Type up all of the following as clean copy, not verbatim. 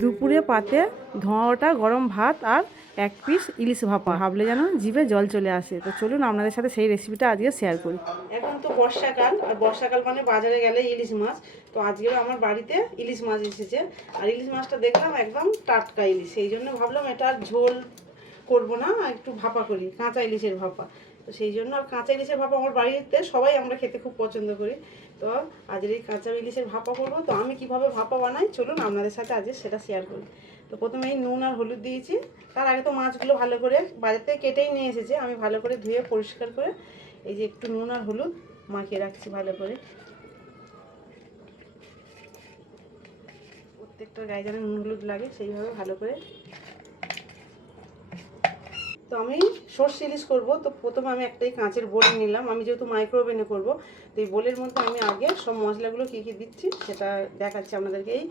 দুপুরে পাতে ধোঁয়া ওঠা গরম ভাত আর এক পিস ইলিশ ভাপা, ভাবলে যেন জিভে জল চলে আসে। তো চলুন আপনাদের সাথে সেই রেসিপিটা আজকে শেয়ার করি। এখন তো বর্ষাকাল, আর বর্ষাকাল মানে বাজারে গেলে ইলিশ মাছ। তো আজকেও আমার বাড়িতে ইলিশ মাছ এসেছে, আর ইলিশ মাছটা দেখলাম একদম টাটকা ইলিশ, সেই জন্য ভাবলাম এটা ঝোল করবো না, একটু ভাপা করি, কাঁচা ইলিশের ভাপা। তো সেই জন্য, আর কাঁচা ইলিশের ভাপা আমার বাড়িতে সবাই আমরা খেতে খুব পছন্দ করি। তো আজকে এই কাঁচা ইলিশের ভাপা করবো। তো আমি কিভাবে ভাপা বানাই চলুন আপনাদের সাথে আজকে সেটা শেয়ার করি। তো প্রথমে এই নুন আর হলুদ দিয়েছি। তার আগে তো মাছগুলো ভালো করে বাজার থেকে কেটেই নিয়ে এসেছে, আমি ভালো করে ধুয়ে পরিষ্কার করে এই যে একটু নুন আর হলুদ মাখিয়ে রাখছি ভালো করে। প্রত্যেকটা গায়ে যেন নুন হলুদ লাগে সেইভাবে ভালো করে। তো আমি সর্ষে ইলিশ করবো, তো প্রথমে আমি একটাই কাঁচের বোল নিলাম। আমি যেহেতু মাইক্রোওভেনে করবো, তো এই বোলের মধ্যে আমি আগে সব মশলাগুলো কী কী দিচ্ছি সেটা দেখাচ্ছি আপনাদেরকে। এই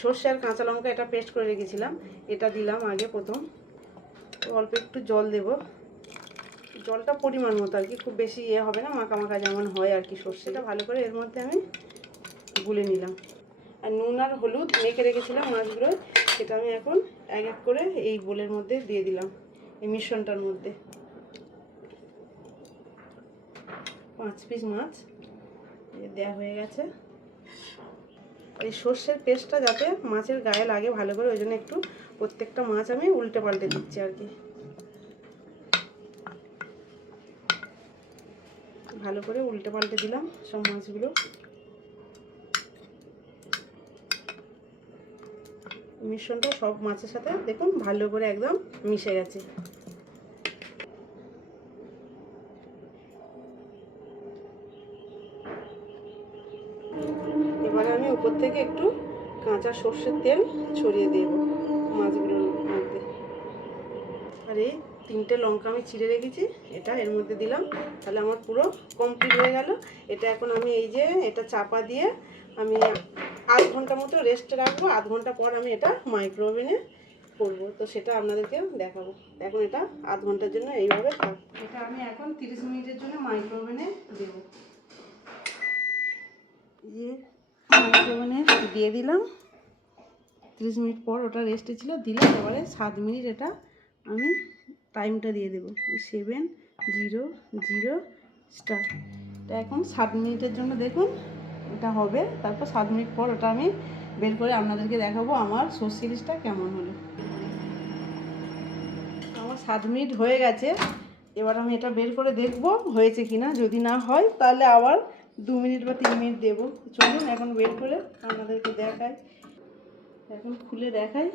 সর্ষে আর কাঁচা লঙ্কা এটা পেস্ট করে রেখেছিলাম, এটা দিলাম আগে প্রথম। অল্প একটু জল দেব, জলটা পরিমাণ মতো আর কি, খুব বেশি হবে না, মাখা মাখা যেমন হয় আর কি সর্ষেটা। ভালো করে এর মধ্যে আমি গুলে নিলাম। আর নুন আর হলুদ মেখে রেখেছিলাম মাছগুলো, সেটা আমি এখন এক এক করে এই বোলের মধ্যে দিয়ে দিলাম, এই মিশ্রণটার মধ্যে। 5 পিস মাছ দেওয়া হয়ে গেছে। এই সর্ষের পেস্টটা যাতে মাছের গায়ে লাগে ভালো করে, ওই জন্য একটু প্রত্যেকটা মাছ আমি উল্টে পাল্টে দিচ্ছি আর কি। ভালো করে উল্টে পাল্টে দিলাম সব মাছগুলো। মিশ্রণটা সব মাছের সাথে দেখুন ভালো করে একদম মিশে গেছে। এবারে আমি উপর থেকে একটু কাঁচা সর্ষের তেল ছড়িয়ে দেব মাছগুলোর মধ্যে। আর এই 3টে লঙ্কা আমি চিড়ে রেখেছি, এটা এর মধ্যে দিলাম, তাহলে আমার পুরো কমপ্লিট হয়ে গেল। এটা এখন আমি এই যে এটা চাপা দিয়ে আমি আধ ঘন্টা মতো রেস্টে রাখবো। আধ ঘন্টা পর আমি এটা মাইক্রোওভেনে করবো, তো সেটা আপনাদেরকে দেখাবো। এখন এটা আধ ঘন্টার জন্য এইভাবে থাক। এটা আমি এখন 30 মিনিটের জন্য মাইক্রোওভেনে দেবো। যে মাইক্রোওভেনে দিয়ে দিলাম, 30 মিনিট পর ওটা রেস্টে ছিল, দিলাম। এবারে 7 মিনিট এটা আমি টাইমটা দিয়ে দেবো, 7 0 0 স্টার্ট। তো এখন 7 মিনিটের জন্য দেখুন এটা হবে, তারপর 7 মিনিট পর ওটা আমি বের করে আপনাদেরকে দেখাবো আমার সর্ষে ইলিশটা কেমন হলো। আমার 7 মিনিট হয়ে গেছে, এবার আমি এটা বের করে দেখবো হয়েছে কিনা। যদি না হয় তাহলে আবার 2 মিনিট বা 3 মিনিট দেবো। চলুন এখন বের করে আপনাদেরকে দেখাই, এখন খুলে দেখাই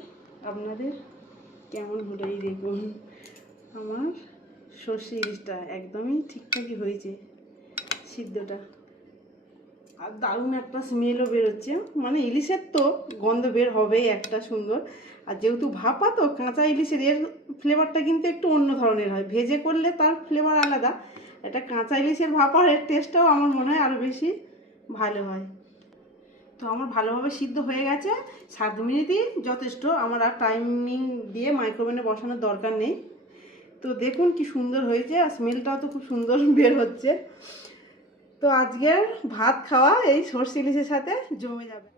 আপনাদের কেমন হলো। এই দেখুন আমার সর্ষে ইলিশটা একদমই ঠিকঠাকই হয়েছে সিদ্ধটা, আর দারুণ একটা স্মেলও বেরোচ্ছে। মানে ইলিশের তো গন্ধ বের হবেই একটা সুন্দর, আর যেহেতু ভাপা তো কাঁচা ইলিশের এর ফ্লেভারটা কিন্তু একটু অন্য ধরনের হয়, ভেজে করলে তার ফ্লেভার আলাদা। এটা কাঁচা ইলিশের ভাপার এর টেস্টটাও আমার মনে হয় আরও বেশি ভালো হয়। তো আমার ভালোভাবে সিদ্ধ হয়ে গেছে, 7 মিনিটই যথেষ্ট আমার, আর টাইমিং দিয়ে মাইক্রোওভেনে বসানোর দরকার নেই। তো দেখুন কি সুন্দর হয়েছে, আর স্মেলটাও তো খুব সুন্দর বের হচ্ছে। তো আজকের ভাত খাওয়া এই সর্ষে ইলিশের সাথে জমে যাবে।